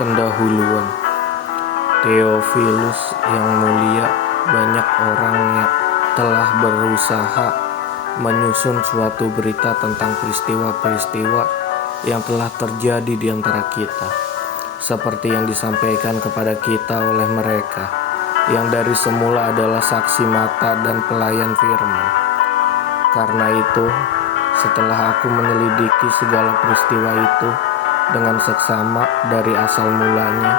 Pendahuluan. Theophilus yang mulia, banyak orang yang telah berusaha menyusun suatu berita tentang peristiwa-peristiwa yang telah terjadi di antara kita, seperti yang disampaikan kepada kita oleh mereka, yang dari semula adalah saksi mata dan pelayan firman. Karena itu, setelah aku menyelidiki segala peristiwa itu dengan seksama dari asal mulanya,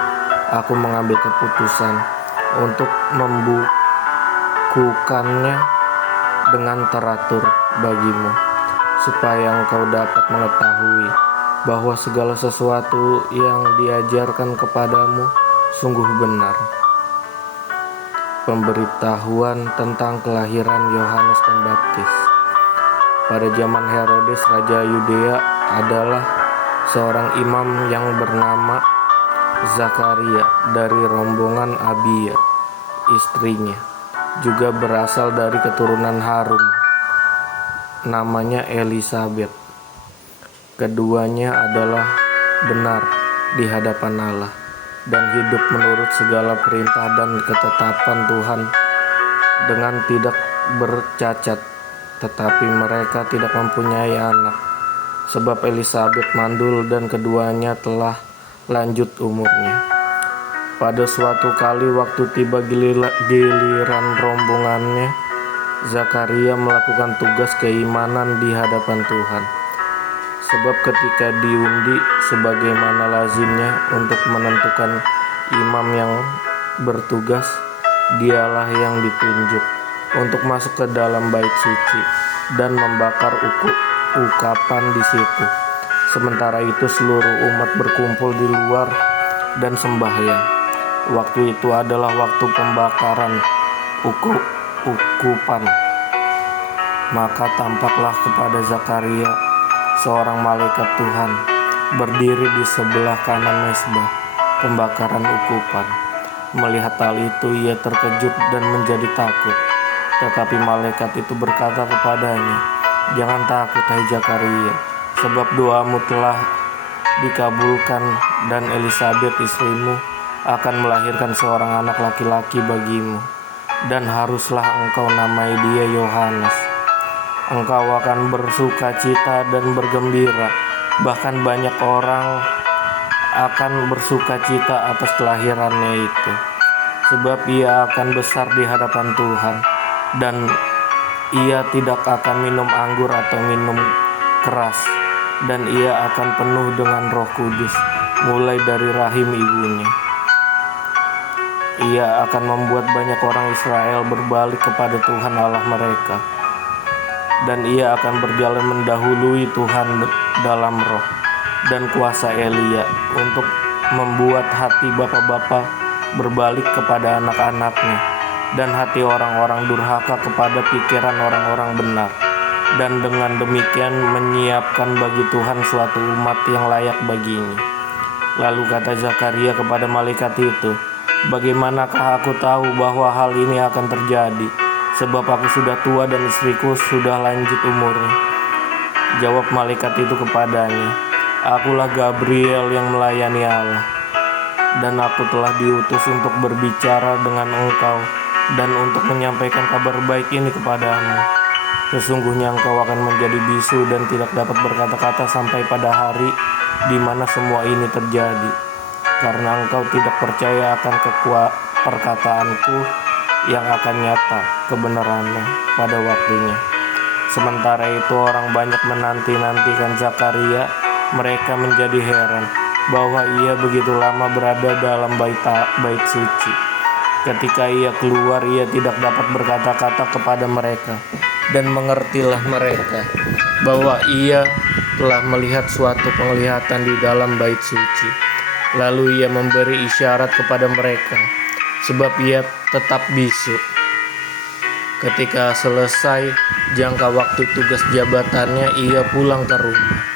aku mengambil keputusan untuk membukukannya dengan teratur bagimu, supaya engkau dapat mengetahui bahwa segala sesuatu yang diajarkan kepadamu sungguh benar. Pemberitahuan tentang kelahiran Yohanes Pembaptis. Pada zaman Herodes Raja Yudea adalah seorang imam yang bernama Zakaria dari rombongan Abia. Istrinya juga berasal dari keturunan Harun, namanya Elisabet. Keduanya adalah benar di hadapan Allah dan hidup menurut segala perintah dan ketetapan Tuhan dengan tidak bercacat. Tetapi mereka tidak mempunyai anak, sebab Elisabet mandul dan keduanya telah lanjut umurnya. Pada suatu kali waktu tiba giliran rombongannya, Zakaria melakukan tugas keimanan di hadapan Tuhan. Sebab ketika diundi sebagaimana lazimnya untuk menentukan imam yang bertugas, dialah yang ditunjuk untuk masuk ke dalam bait suci dan membakar ukapan di situ. Sementara itu seluruh umat berkumpul di luar dan sembahyang. Waktu itu adalah waktu pembakaran ukupan. Maka tampaklah kepada Zakaria seorang malaikat Tuhan berdiri di sebelah kanan mezbah pembakaran ukupan. Melihat hal itu ia terkejut dan menjadi takut. Tetapi malaikat itu berkata kepadanya, "Jangan takut, hai Zakaria, sebab doamu telah dikabulkan dan Elisabet istrimu akan melahirkan seorang anak laki-laki bagimu, dan haruslah engkau namai dia Yohanes. Engkau akan bersukacita dan bergembira, bahkan banyak orang akan bersukacita atas kelahirannya itu, sebab ia akan besar di hadapan Tuhan, dan ia tidak akan minum anggur atau minum keras, dan ia akan penuh dengan Roh Kudus mulai dari rahim ibunya. Ia akan membuat banyak orang Israel berbalik kepada Tuhan Allah mereka, dan ia akan berjalan mendahului Tuhan dalam roh dan kuasa Elia untuk membuat hati bapa-bapa berbalik kepada anak-anaknya, dan hati orang-orang durhaka kepada pikiran orang-orang benar, dan dengan demikian menyiapkan bagi Tuhan suatu umat yang layak baginya." Lalu kata Zakaria kepada malaikat itu, "Bagaimanakah aku tahu bahwa hal ini akan terjadi? Sebab aku sudah tua dan istriku sudah lanjut umurnya." Jawab malaikat itu kepadanya, "Akulah Gabriel yang melayani Allah, dan aku telah diutus untuk berbicara dengan engkau dan untuk menyampaikan kabar baik ini kepadamu. Sesungguhnya engkau akan menjadi bisu dan tidak dapat berkata-kata sampai pada hari di mana semua ini terjadi, karena engkau tidak percaya akan perkataanku yang akan nyata kebenarannya pada waktunya." Sementara itu orang banyak menanti-nantikan Zakaria. Mereka menjadi heran bahwa ia begitu lama berada dalam bait suci. Ketika ia keluar, ia tidak dapat berkata-kata kepada mereka, dan mengertilah mereka bahwa ia telah melihat suatu penglihatan di dalam bait suci. Lalu ia memberi isyarat kepada mereka, sebab ia tetap bisu. Ketika selesai jangka waktu tugas jabatannya, ia pulang ke rumah.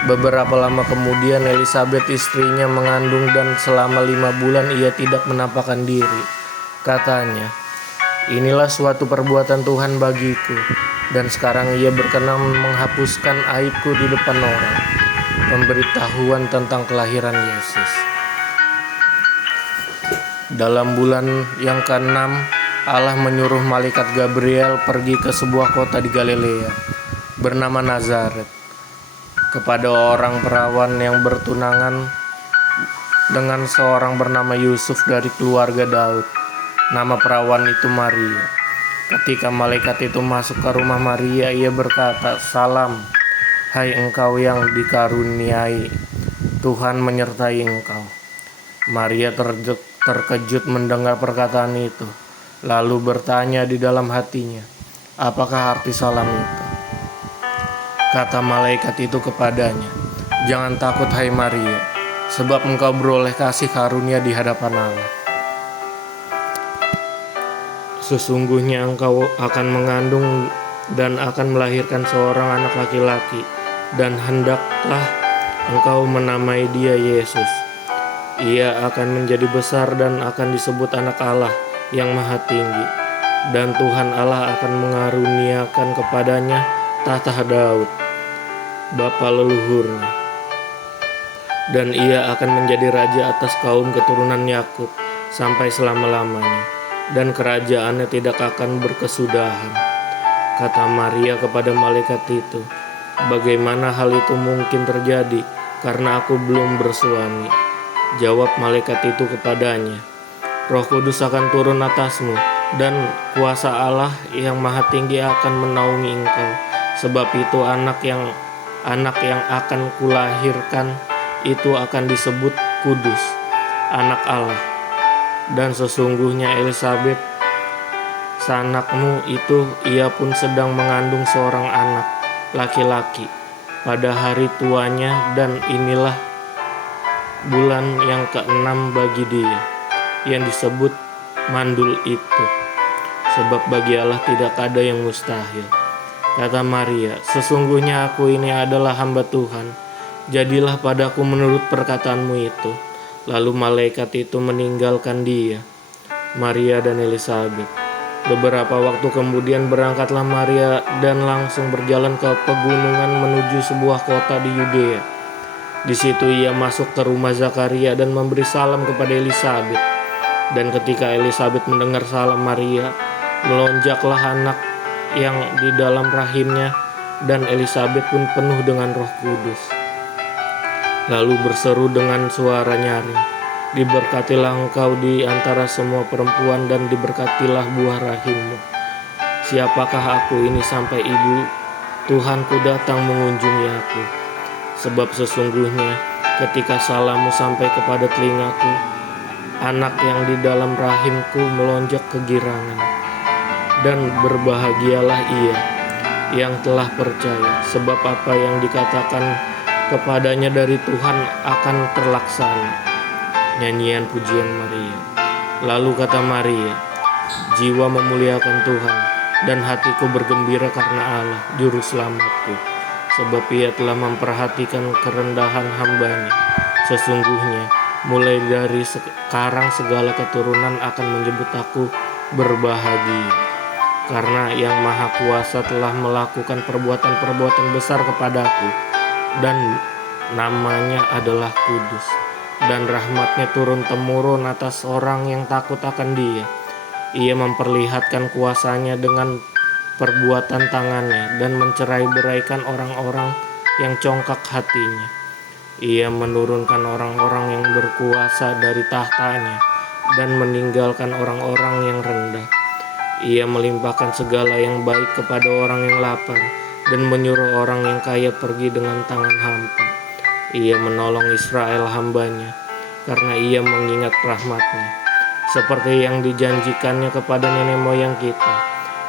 Beberapa lama kemudian Elisabet istrinya mengandung, dan selama 5 bulan ia tidak menampakkan diri. Katanya, "Inilah suatu perbuatan Tuhan bagiku, dan sekarang ia berkenan menghapuskan aibku di depan orang." Pemberitahuan tentang kelahiran Yesus. Dalam bulan yang ke-6, Allah menyuruh malaikat Gabriel pergi ke sebuah kota di Galilea bernama Nazaret, kepada orang perawan yang bertunangan dengan seorang bernama Yusuf dari keluarga Daud. Nama perawan itu Maria. Ketika malaikat itu masuk ke rumah Maria, ia berkata, "Salam, hai engkau yang dikaruniai, Tuhan menyertai engkau." Maria terkejut mendengar perkataan itu, lalu bertanya di dalam hatinya, "Apakah arti salam itu?" Kata malaikat itu kepadanya, "Jangan takut hai Maria, sebab engkau beroleh kasih karunia di hadapan Allah. Sesungguhnya engkau akan mengandung dan akan melahirkan seorang anak laki-laki, dan hendaklah engkau menamai dia Yesus. Ia akan menjadi besar dan akan disebut anak Allah yang Maha Tinggi, dan Tuhan Allah akan mengaruniakan kepadanya tahta Daud, bapa leluhurnya. Dan ia akan menjadi raja atas kaum keturunan Yakub sampai selama-lamanya, dan kerajaannya tidak akan berkesudahan." Kata Maria kepada malaikat itu, "Bagaimana hal itu mungkin terjadi, karena aku belum bersuami?" Jawab malaikat itu kepadanya, "Roh Kudus akan turun atasmu, dan kuasa Allah yang Maha Tinggi akan menaungi engkau. Sebab itu anak yang akan kulahirkan itu akan disebut kudus, anak Allah. Dan sesungguhnya Elisabet, sanakmu itu, ia pun sedang mengandung seorang anak laki-laki pada hari tuanya, dan inilah bulan yang ke-6 bagi dia, yang disebut mandul itu. Sebab bagi Allah tidak ada yang mustahil." Kata Maria, "Sesungguhnya aku ini adalah hamba Tuhan, jadilah padaku menurut perkataanmu itu." Lalu malaikat itu meninggalkan dia, Maria dan Elisabet. Beberapa waktu kemudian berangkatlah Maria dan langsung berjalan ke pegunungan menuju sebuah kota di Yudea. Di situ ia masuk ke rumah Zakaria dan memberi salam kepada Elisabet. Dan ketika Elisabet mendengar salam Maria, melonjaklah anak yang di dalam rahimnya, dan Elisabet pun penuh dengan Roh Kudus. Lalu berseru dengan suara nyaring, "Diberkatilah engkau di antara semua perempuan, dan diberkatilah buah rahimmu. Siapakah aku ini sampai ibu Tuhanku datang mengunjungi aku? Sebab sesungguhnya ketika salammu sampai kepada telingaku, anak yang di dalam rahimku melonjak kegirangan. Dan berbahagialah ia yang telah percaya, sebab apa yang dikatakan kepadanya dari Tuhan akan terlaksana." Nyanyian pujian Maria. Lalu kata Maria, "Jiwa memuliakan Tuhan, dan hatiku bergembira karena Allah, Juru Selamatku. Sebab ia telah memperhatikan kerendahan hambanya. Sesungguhnya mulai dari sekarang segala keturunan akan menyebut aku berbahagia. Karena Yang Maha Kuasa telah melakukan perbuatan-perbuatan besar kepadaku, dan namanya adalah kudus. Dan rahmatnya turun-temurun atas orang yang takut akan Dia. Ia memperlihatkan kuasanya dengan perbuatan tangannya, dan mencerai-beraikan orang-orang yang congkak hatinya. Ia menurunkan orang-orang yang berkuasa dari tahtanya, dan meninggalkan orang-orang yang rendah. Ia melimpahkan segala yang baik kepada orang yang lapar, dan menyuruh orang yang kaya pergi dengan tangan hampa. Ia menolong Israel hambanya, karena ia mengingat rahmatnya, seperti yang dijanjikannya kepada nenek moyang kita,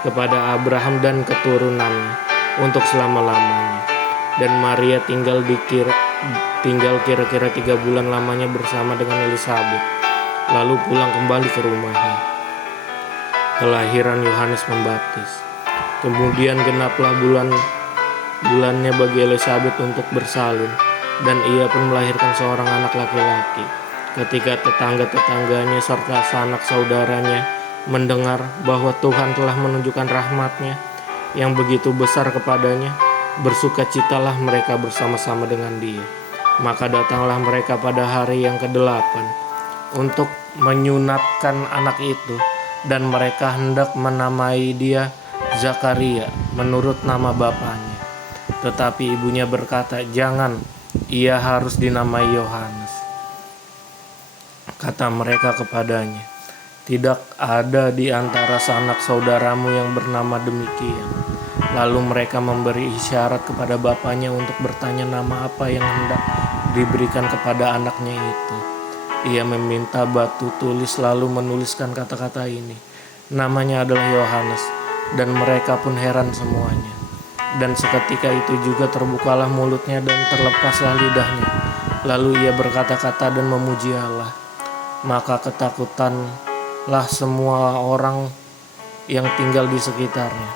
kepada Abraham dan keturunannya, untuk selama-lamanya. Dan Maria tinggal kira-kira 3 bulan lamanya bersama dengan Elisabet, lalu pulang kembali ke rumahnya. Kelahiran Yohanes Pembaptis. Kemudian genaplah bulannya bagi Elisabet untuk bersalin, dan ia pun melahirkan seorang anak laki-laki. Ketika tetangga-tetangganya serta sanak saudaranya mendengar bahwa Tuhan telah menunjukkan rahmat-Nya yang begitu besar kepadanya, bersukacitalah mereka bersama-sama dengan dia. Maka datanglah mereka pada hari yang ke-8, untuk menyunatkan anak itu, dan mereka hendak menamai dia Zakaria menurut nama bapaknya. Tetapi ibunya berkata, "Jangan, ia harus dinamai Yohanes." Kata mereka kepadanya, "Tidak ada di antara sanak saudaramu yang bernama demikian." Lalu mereka memberi isyarat kepada bapaknya untuk bertanya nama apa yang hendak diberikan kepada anaknya itu. Ia meminta batu tulis lalu menuliskan kata-kata ini, "Namanya adalah Yohanes." Dan mereka pun heran semuanya. Dan seketika itu juga terbukalah mulutnya dan terlepaslah lidahnya. Lalu ia berkata-kata dan memuji Allah. Maka ketakutanlah semua orang yang tinggal di sekitarnya.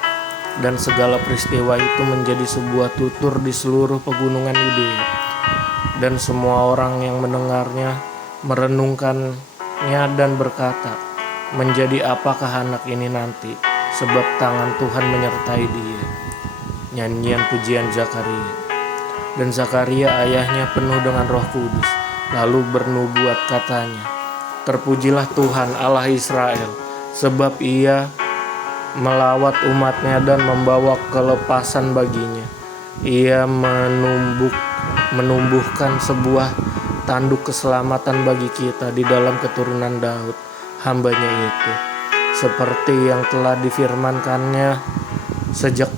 Dan segala peristiwa itu menjadi sebuah tutur di seluruh pegunungan Yudea. Dan semua orang yang mendengarnya merenungkannya dan berkata, "Menjadi apakah anak ini nanti? Sebab tangan Tuhan menyertai dia." Nyanyian pujian Zakaria. Dan Zakaria ayahnya penuh dengan Roh Kudus, lalu bernubuat katanya, "Terpujilah Tuhan Allah Israel, sebab ia melawat umatnya dan membawa kelepasan baginya. Ia menumbuhkan sebuah tanduk keselamatan bagi kita di dalam keturunan Daud, hambanya itu, seperti yang telah difirmankannya sejak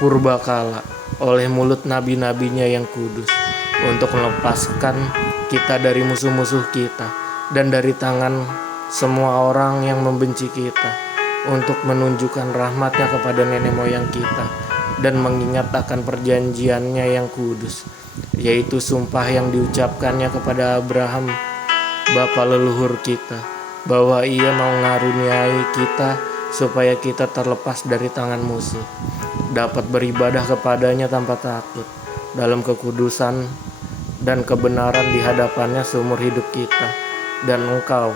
purbakala oleh mulut nabi-nabinya yang kudus, untuk melepaskan kita dari musuh-musuh kita dan dari tangan semua orang yang membenci kita, untuk menunjukkan rahmat-Nya kepada nenek moyang kita dan mengingat akan perjanjiannya yang kudus, yaitu sumpah yang diucapkannya kepada Abraham bapa leluhur kita, bahwa ia mau ngaruniai kita supaya kita terlepas dari tangan musuh, dapat beribadah kepadanya tanpa takut dalam kekudusan dan kebenaran di hadapannya seumur hidup kita. Dan engkau,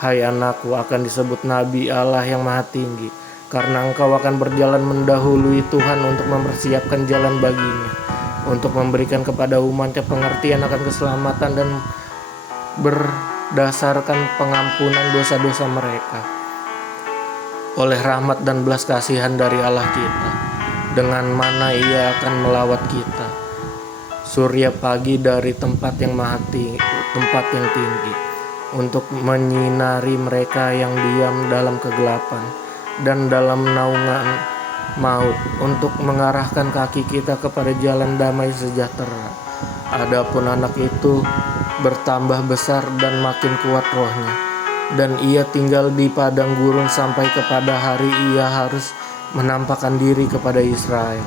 hai anakku, akan disebut Nabi Allah yang Maha Tinggi, karena engkau akan berjalan mendahului Tuhan untuk mempersiapkan jalan baginya, untuk memberikan kepada umatnya pengertian akan keselamatan dan berdasarkan pengampunan dosa-dosa mereka, oleh rahmat dan belas kasihan dari Allah kita, dengan mana ia akan melawat kita, surya pagi dari tempat yang tinggi, untuk menyinari mereka yang diam dalam kegelapan dan dalam naungan maut, untuk mengarahkan kaki kita kepada jalan damai sejahtera. Adapun anak itu bertambah besar dan makin kuat rohnya, dan ia tinggal di padang gurun sampai kepada hari ia harus menampakkan diri kepada Israel.